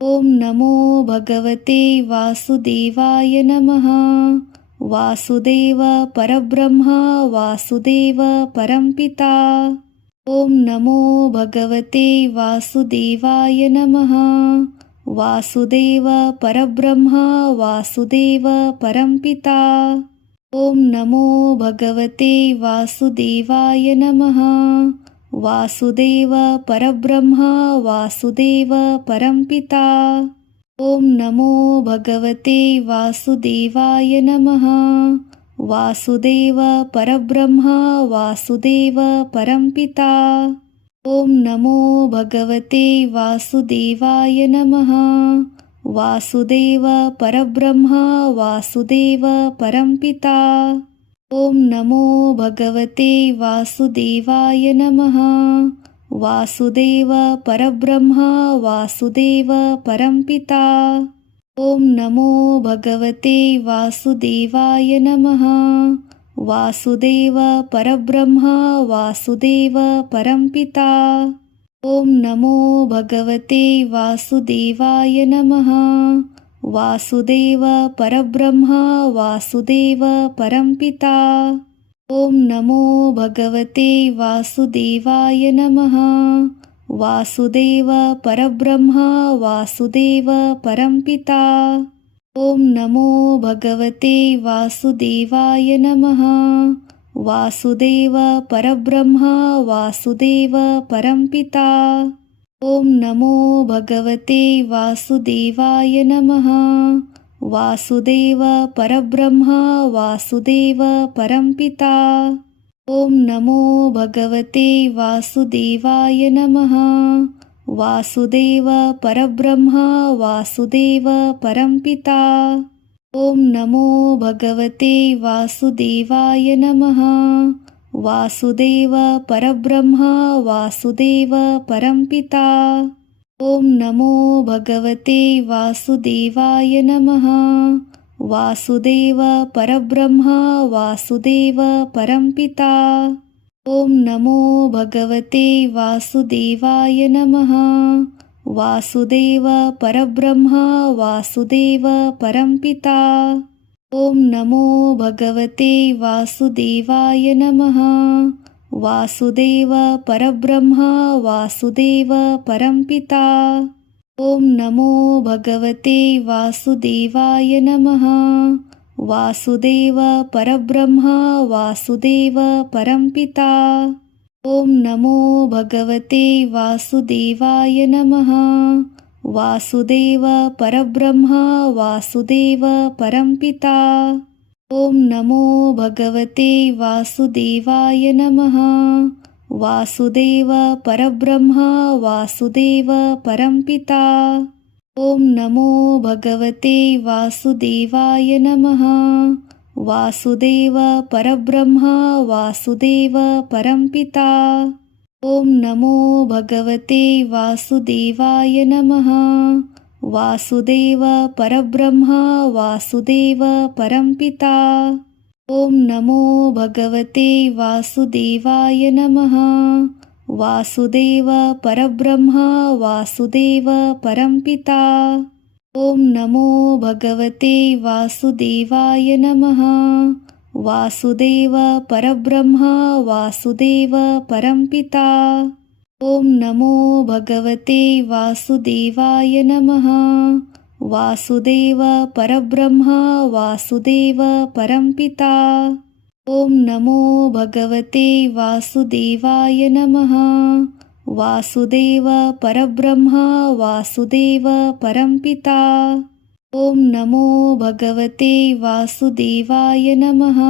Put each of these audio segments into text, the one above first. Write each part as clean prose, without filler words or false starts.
ॐ नमो भगवते वासुदेवाय नमः। वासुदेव परब्रह्म वासुदेव परमपिता। ॐ नमो भगवते वासुदेवाय नमः। वासुदेव परब्रह्म वासुदेव परमपिता। ॐ नमो भगवते वासुदेवाय नमः। वासुदेव परब्रह्म वासुदेव परमपिता। ॐ नमो भगवते वासुदेवाय नमः। वासुदेव परब्रह्म वासुदेव परमपिता। ॐ नमो भगवते वासुदेवाय नमः। वासुदेव परब्रह्म वासुदेव परमपिता। ॐ नमो भगवते वासुदेवाय नमः। वासुदेव परब्रह्म वासुदेव परमपिता। ॐ नमो भगवते वासुदेवाय नमः। वासुदेव परब्रह्म वासुदेव परमपिता। ॐ नमो भगवते वासुदेवाय नमः। वासुदेव परब्रह्म वासुदेव परमपिता। ॐ नमो भगवते वासुदेवाय नमः। वासुदेव परब्रह्म वासुदेव परमपिता। ॐ नमो भगवते वासुदेवाय नमः। वासुदेव परब्रह्म वासुदेव परमपिता। ॐ नमो भगवते वासुदेवाय नमः। वासुदेव परब्रह्म वासुदेव परमपिता। ॐ नमो भगवते वासुदेवाय नमः। वासुदेव परब्रह्म वासुदेव परमपिता। ॐ नमो भगवते वासुदेवाय नमः। वासुदेव परब्रह्म वासुदेव परमपिता। ॐ नमो भगवते वासुदेवाय नमः। वासुदेव परब्रह्म वासुदेव परमपिता। ॐ नमो भगवते वासुदेवाय नमः। वासुदेव परब्रह्म वासुदेव परमपिता। ॐ नमो भगवते वासुदेवाय नमः। वासुदेव परब्रह्म वासुदेव परमपिता। ॐ नमो भगवते वासुदेवाय नमः। वासुदेव परब्रह्म वासुदेव परमपिता। ॐ नमो भगवते वासुदेवाय नमः। वासुदेव परब्रह्म वासुदेव परमपिता। ॐ नमो भगवते वासुदेवाय नमः। वासुदेव परब्रह्म वासुदेव परमपिता। ॐ नमो भगवते वासुदेवाय नमः। वासुदेव परब्रह्म वासुदेव परमपिता। ॐ नमो भगवते वासुदेवाय नमः। वासुदेव परब्रह्म वासुदेव परमपिता। ॐ नमो भगवते वासुदेवाय नमः। वासुदेव परब्रह्म वासुदेव परमपिता। ॐ नमो भगवते वासुदेवाय नमः। वासुदेव परब्रह्म वासुदेव परमपिता। ॐ नमो भगवते वासुदेवाय नमः। वासुदेव परब्रह्म वासुदेव परमपिता। ॐ नमो भगवते वासुदेवाय नमः। वासुदेव परब्रह्म वासुदेव परमपिता। ॐ नमो भगवते वासुदेवाय नमः।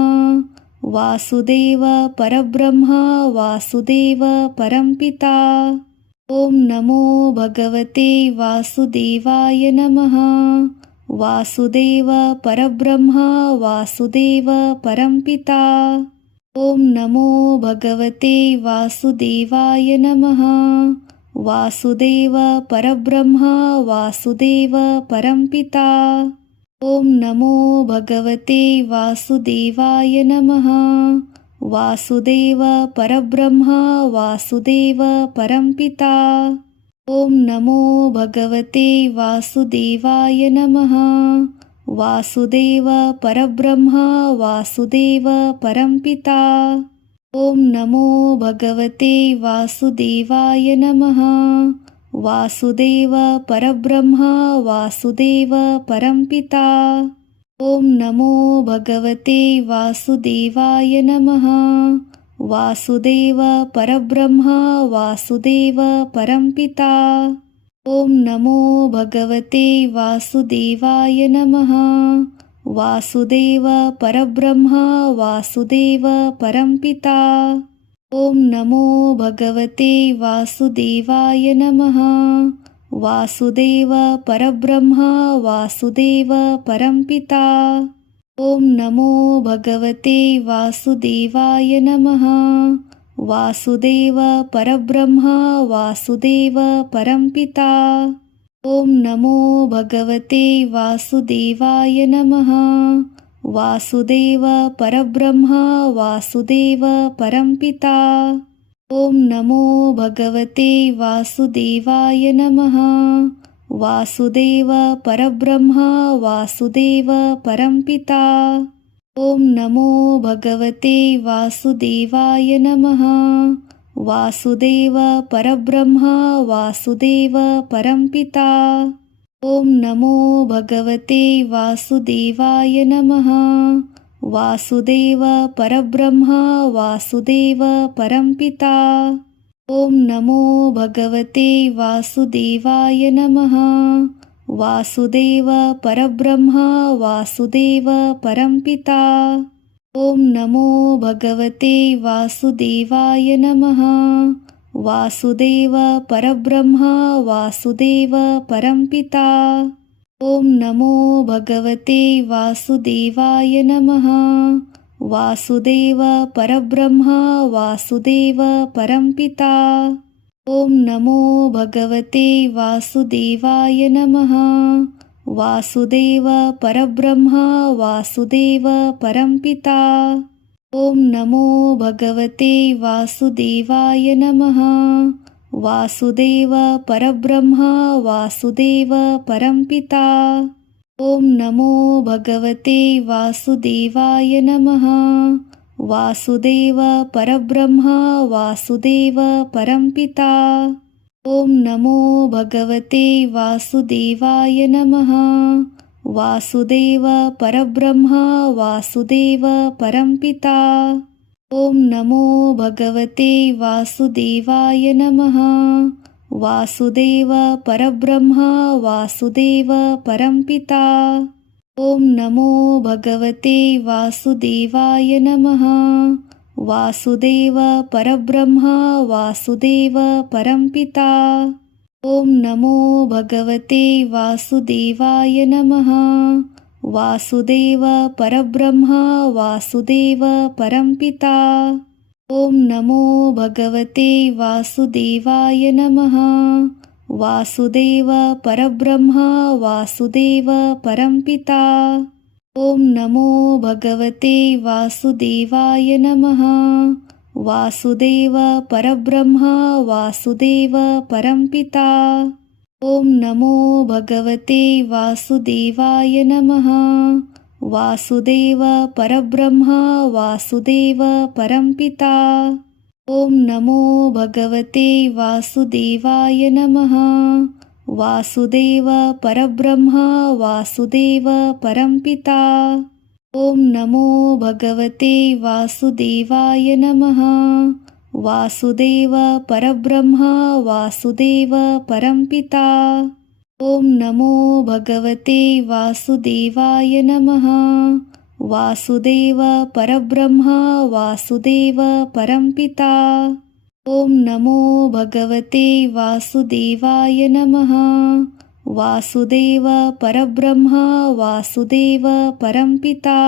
वासुदेव परब्रह्म वासुदेव परमपिता। ॐ नमो भगवते वासुदेवाय नमः। वासुदेव परब्रह्म वासुदेव परमपिता। ॐ नमो भगवते वासुदेवाय नमः। वासुदेव परब्रह्म वासुदेव परमपिता। ॐ नमो भगवते वासुदेवाय नमः। वासुदेव परब्रह्म वासुदेव परमपिता। ॐ नमो भगवते वासुदेवाय नमः। वासुदेव परब्रह्म वासुदेव परमपिता। ॐ नमो भगवते वासुदेवाय नमः। वासुदेव परब्रह्म वासुदेव परमपिता। ॐ नमो भगवते वासुदेवाय नमः। वासुदेव परब्रह्म वासुदेव परमपिता। ॐ नमो भगवते वासुदेवाय नमः। वासुदेव परब्रह्म वासुदेव परमपिता। ॐ नमो भगवते वासुदेवाय नमः। वासुदेव परब्रह्म वासुदेव परमपिता। ॐ नमो भगवते वासुदेवाय नमः। वासुदेव परब्रह्म वासुदेव परमपिता। ॐ नमो भगवते वासुदेवाय नमः। वासुदेव परब्रह्म वासुदेव परमपिता। ॐ नमो भगवते वासुदेवाय नमः। वासुदेव परब्रह्म वासुदेव परमपिता। ॐ नमो भगवते वासुदेवाय नमः। वासुदेव परब्रह्म वासुदेव परमपिता। ॐ नमो भगवते वासुदेवाय नमः। वासुदेव परब्रह्म वासुदेव परमपिता। ॐ नमो भगवते वासुदेवाय नमः। वासुदेव परब्रह्म वासुदेव परमपिता। ॐ नमो भगवते वासुदेवाय नमः। वासुदेव परब्रह्म वासुदेव परमपिता। ॐ नमो भगवते वासुदेवाय नमः। वासुदेव परब्रह्म वासुदेव परमपिता। ॐ नमो भगवते वासुदेवाय नमः। वासुदेव परब्रह्म वासुदेव परमपिता। ॐ नमो भगवते वासुदेवाय नमः। वासुदेव परब्रह्म वासुदेव परमपिता। ॐ नमो भगवते वासुदेवाय नमः। वासुदेव परब्रह्म वासुदेव परमपिता। ॐ नमो भगवते वासुदेवाय नमः। वासुदेव परब्रह्म वासुदेव परमपिता। ॐ नमो भगवते वासुदेवाय नमः। वासुदेव परब्रह्म वासुदेव परमपिता। ॐ नमो भगवते वासुदेवाय नमः। वासुदेव परब्रह्म वासुदेव परमपिता। ॐ नमो भगवते वासुदेवाय नमः। वासुदेव परब्रह्म वासुदेव परमपिता। ॐ नमो भगवते वासुदेवाय नमः। वासुदेव परब्रह्म वासुदेव परमपिता। ॐ नमो भगवते वासुदेवाय नमः। वासुदेव परब्रह्म वासुदेव परमपिता। ॐ नमो भगवते वासुदेवाय नमः। वासुदेव परब्रह्म वासुदेव परमपिता। ॐ नमो भगवते वासुदेवाय नमः। वासुदेव परब्रह्म वासुदेव परमपिता। ॐ नमो भगवते वासुदेवाय नमः। वासुदेव परब्रह्म वासुदेव परमपिता। ॐ नमो भगवते वासुदेवाय नमः। वासुदेव परब्रह्म वासुदेव परमपिता। ॐ नमो भगवते वासुदेवाय नमः। वासुदेव परब्रह्म वासुदेव परमपिता।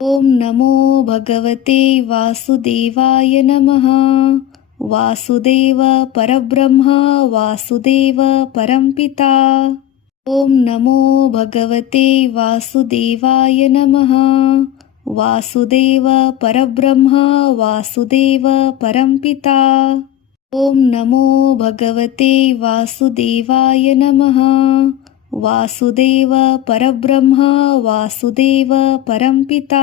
ॐ नमो भगवते वासुदेवाय नमः। वासुदेव परब्रह्म वासुदेव परमपिता। ॐ नमो भगवते वासुदेवाय नमः। वासुदेव परब्रह्म वासुदेव परमपिता। ॐ नमो भगवते वासुदेवाय नमः। वासुदेव परब्रह्म वासुदेव परमपिता।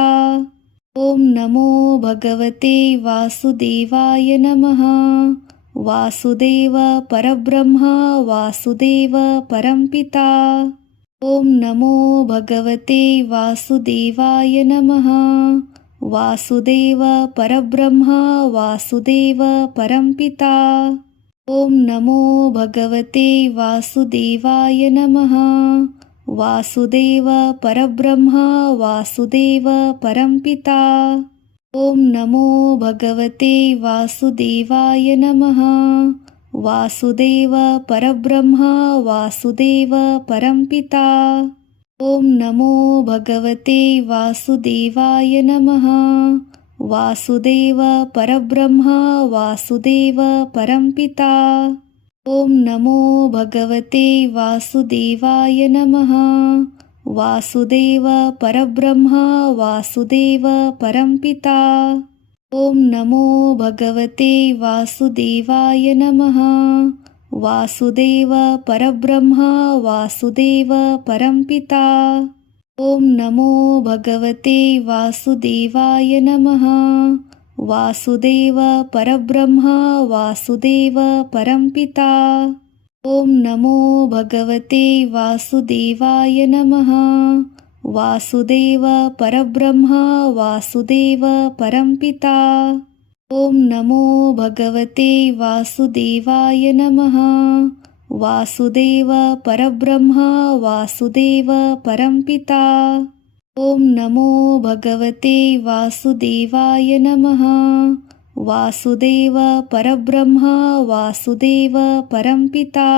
ॐ नमो भगवते वासुदेवाय नमः। वासुदेव परब्रह्म वासुदेव परमपिता। ॐ नमो भगवते वासुदेवाय नमः। वासुदेव परब्रह्म वासुदेव परमपिता। ॐ नमो भगवते वासुदेवाय नमः। वासुदेव परब्रह्म वासुदेव परमपिता। ॐ नमो भगवते वासुदेवाय नमः। वासुदेव परब्रह्म वासुदेव परमपिता। ॐ नमो भगवते वासुदेवाय नमः। वासुदेव परब्रह्म वासुदेव परमपिता। ॐ नमो भगवते वासुदेवाय नमः। वासुदेव परब्रह्म वासुदेव परमपिता। ॐ नमो भगवते वासुदेवाय नमः। वासुदेव परब्रह्म वासुदेव परमपिता। ॐ नमो भगवते वासुदेवाय नमः। वासुदेव परब्रह्म वासुदेव परमपिता। ॐ नमो भगवते वासुदेवाय नमः। वासुदेव परब्रह्म वासुदेव परमपिता। ॐ नमो भगवते वासुदेवाय नमः। वासुदेव परब्रह्म वासुदेव परमपिता। ॐ नमो भगवते वासुदेवाय नमः। वासुदेव परब्रह्म वासुदेव परमपिता।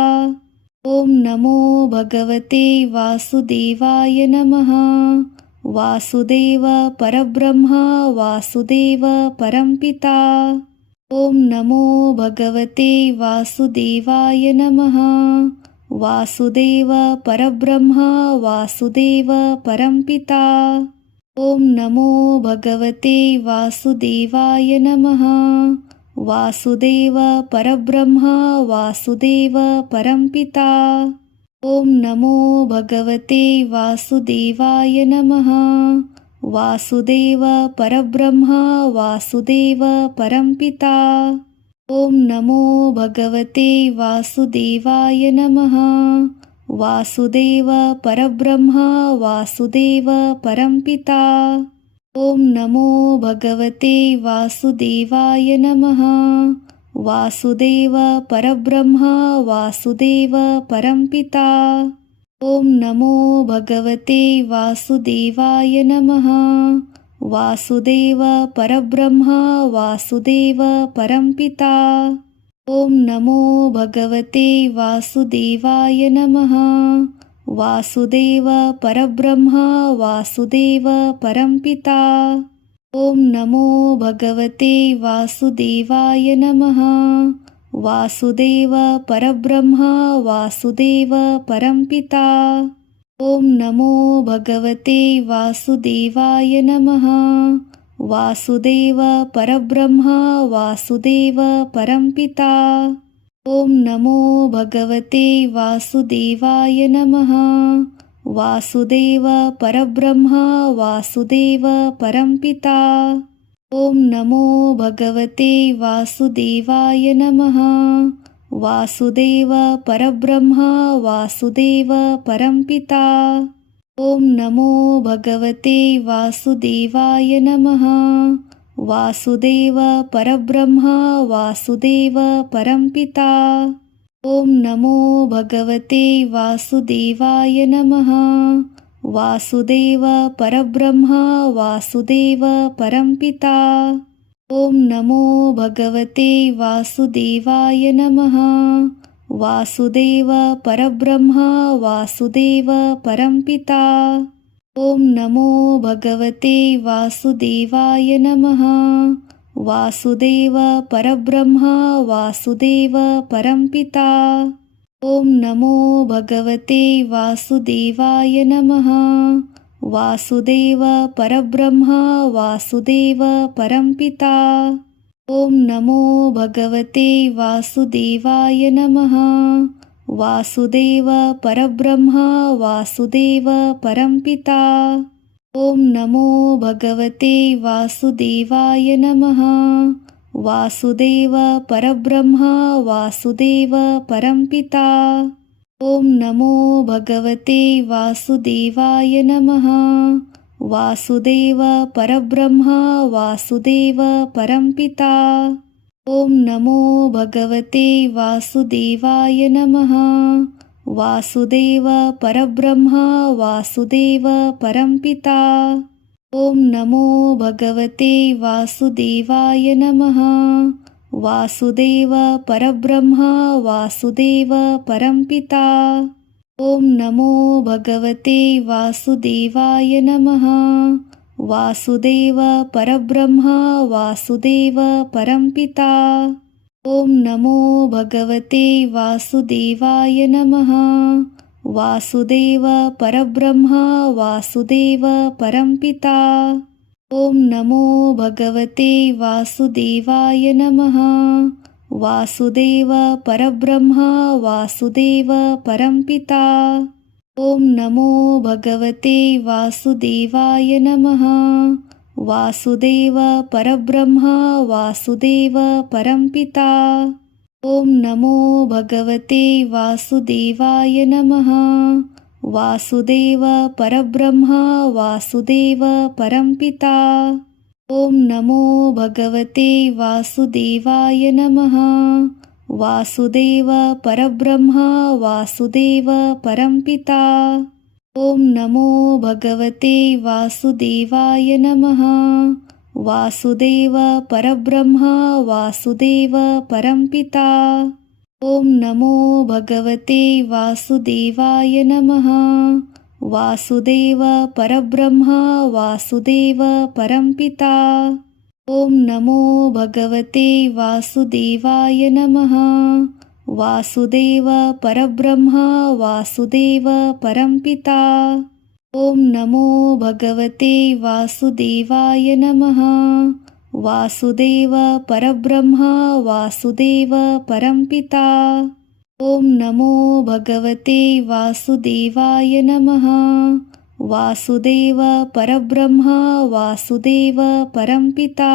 ॐ नमो भगवते वासुदेवाय नमः। वासुदेव परब्रह्म वासुदेव परमपिता। ॐ नमो भगवते वासुदेवाय नमः। वासुदेव परब्रह्म वासुदेव परमपिता। ॐ नमो भगवते वासुदेवाय नमः। वासुदेव परब्रह्म वासुदेव परमपिता। ॐ नमो भगवते वासुदेवाय नमः। वासुदेव परब्रह्म वासुदेव परमपिता। ॐ नमो भगवते वासुदेवाय नमः। वासुदेव परब्रह्म वासुदेव परमपिता। ॐ नमो भगवते वासुदेवाय नमः। वासुदेव परब्रह्म वासुदेव परमपिता। ॐ नमो भगवते वासुदेवाय नमः। वासुदेव परब्रह्म वासुदेव परमपिता। ॐ नमो भगवते वासुदेवाय नमः। वासुदेव परब्रह्म वासुदेव परमपिता। ॐ नमो भगवते वासुदेवाय नमः। वासुदेव परब्रह्म वासुदेव परमपिता। ॐ नमो भगवते वासुदेवाय नमः। वासुदेव परब्रह्म वासुदेव परमपिता। ॐ नमो भगवते वासुदेवाय नमः। वासुदेव परब्रह्म वासुदेव परमपिता। ॐ नमो भगवते वासुदेवाय नमः। वासुदेव परब्रह्म वासुदेव परमपिता। ॐ नमो भगवते वासुदेवाय नमः। वासुदेव परब्रह्म वासुदेव परमपिता। ॐ नमो भगवते वासुदेवाय नमः। वासुदेव परब्रह्म वासुदेव परमपिता। ॐ नमो भगवते वासुदेवाय नमः। वासुदेव परब्रह्म वासुदेव परमपिता। ॐ नमो भगवते वासुदेवाय नमः। वासुदेव परब्रह्म वासुदेव परमपिता। ॐ नमो भगवते वासुदेवाय नमः। वासुदेव परब्रह्म वासुदेव परमपिता। ॐ नमो भगवते वासुदेवाय नमः। वासुदेव परब्रह्म वासुदेव परमपिता। ॐ नमो भगवते वासुदेवाय नमः। वासुदेव परब्रह्म वासुदेव परमपिता। ॐ नमो भगवते वासुदेवाय नमः। वासुदेव परब्रह्म वासुदेव परमपिता। ॐ नमो भगवते वासुदेवाय नमः। वासुदेव परब्रह्म वासुदेव परमपिता। ॐ नमो भगवते वासुदेवाय नमः। वासुदेव परब्रह्म वासुदेव परमपिता। ॐ नमो भगवते वासुदेवाय नमः। वासुदेव परब्रह्म वासुदेव परमपिता। ॐ नमो भगवते वासुदेवाय नमः। वासुदेव परब्रह्म वासुदेव परमपिता। ॐ नमो भगवते वासुदेवाय नमः। वासुदेव परब्रह्म वासुदेव परमपिता। ॐ नमो भगवते वासुदेवाय नमः। वासुदेव परब्रह्म वासुदेव परमपिता। ॐ नमो भगवते वासुदेवाय नमः। वासुदेव परब्रह्म वासुदेव परमपिता। ॐ नमो भगवते वासुदेवाय नमः। वासुदेव परब्रह्म वासुदेव परमपिता। ॐ नमो भगवते वासुदेवाय नमः। वासुदेव परब्रह्म वासुदेव परमपिता। ॐ नमो भगवते वासुदेवाय नमः। वासुदेव परब्रह्म वासुदेव परमपिता। ॐ नमो भगवते वासुदेवाय नमः। वासुदेव परब्रह्म वासुदेव परमपिता। ॐ नमो भगवते वासुदेवाय नमः। वासुदेव परब्रह्म वासुदेव परमपिता। ॐ नमो भगवते वासुदेवाय नमः। वासुदेव परब्रह्म वासुदेव परमपिता।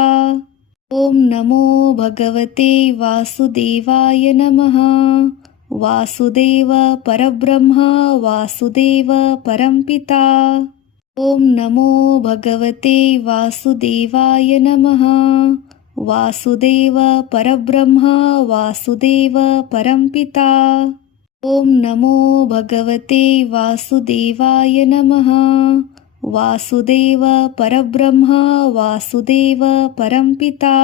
ॐ नमो भगवते वासुदेवाय नमः। वासुदेव परब्रह्म वासुदेव परमपिता। ॐ नमो भगवते वासुदेवाय नमः। वासुदेव परब्रह्म वासुदेव परमपिता। ॐ नमो भगवते वासुदेवाय नमः। वासुदेव परब्रह्म वासुदेव परमपिता।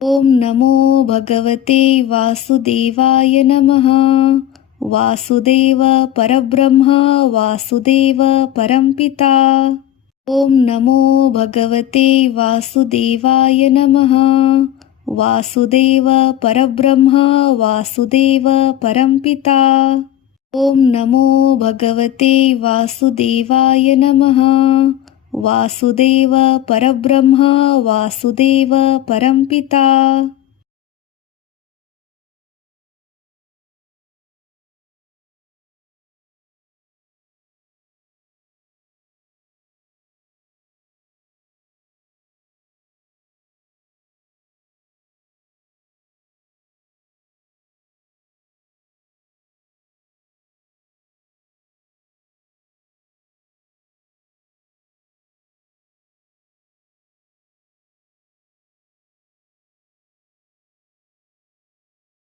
ॐ नमो भगवते वासुदेवाय नमः। वासुदेव परब्रह्म वासुदेव परमपिता। ॐ नमो भगवते वासुदेवाय नमः। वासुदेव परब्रह्म वासुदेव परमपिता। ॐ नमो भगवते वासुदेवाय नमः। वासुदेव परब्रह्म वासुदेव परमपिता।